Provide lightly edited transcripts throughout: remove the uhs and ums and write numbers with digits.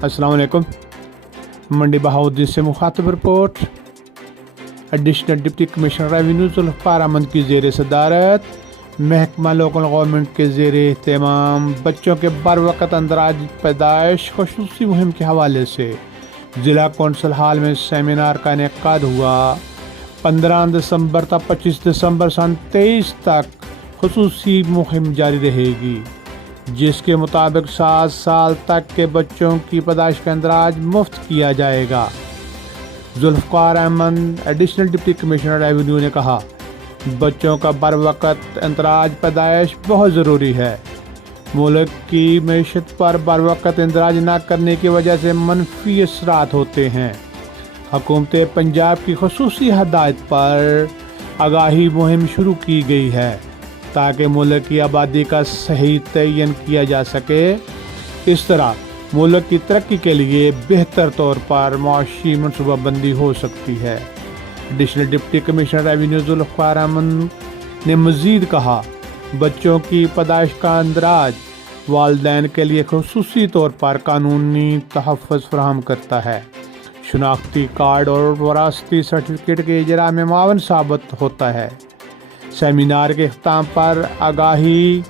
अस्सलाम वालेकुम। मंडी बहाउद्दीन से मुखातब report. Additional deputy commissioner revenue Zulfiqar Ahmed की ज़ेर सदारत महकमा लोकल गवर्नमेंट के ज़ेर एहतमाम बच्चों के बरवक़्त अंदराज पैदाइश ख़ुसूसी मुहिम के हवाले से ज़िला कौंसल हाल में सेमिनार का इनेकाद हुआ। 15 दिसंबर तक 25 दिसंबर सन 23 तक ख़ुसूसी मुहिम जारी रहेगी, जिसके मुताबिक 7 साल तक के बच्चों की पैदाइश का अंदराज मुफ्त किया जाएगा। Zulfiqar Ahmed additional deputy commissioner revenue ने कहा, बच्चों का बरवक़्त अंदराज पैदाइश बहुत ज़रूरी है। मुल्क की मईशत पर बरवक़्त अंदराज न करने की वजह से मनफी असरात होते हैं। हुकूमत पंजाब की ख़ुसूसी हदायत पर आगाही मुहिम शुरू की गई है ताकि मुल्क की आबादी का सही तयन किया जा सके। इस तरह मुल्क की तरक्की के लिए बेहतर तौर पर मुआशी मनसूबाबंदी हो सकती है। Additional deputy commissioner revenue Zulfiqar Ahmed ने मज़ीद कहा, बच्चों की पैदाइश का अंदराज वालिदैन के लिए ख़ुसूसी तौर पर कानूनी तहफ़्फ़ुज़ फराहम करता है, शनाख्ती कार्ड और वरासती सर्टिफिकेट के इजरा में मावन साबित होता है। सेमिनार के अख्ताम पर आगाही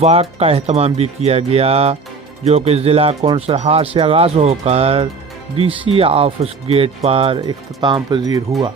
वाक का अहतमाम भी किया गया, जो कि ज़िला कौंसल हाल से आगाज़ होकर DC ऑफिस गेट पर इख्तिताम पजीर हुआ।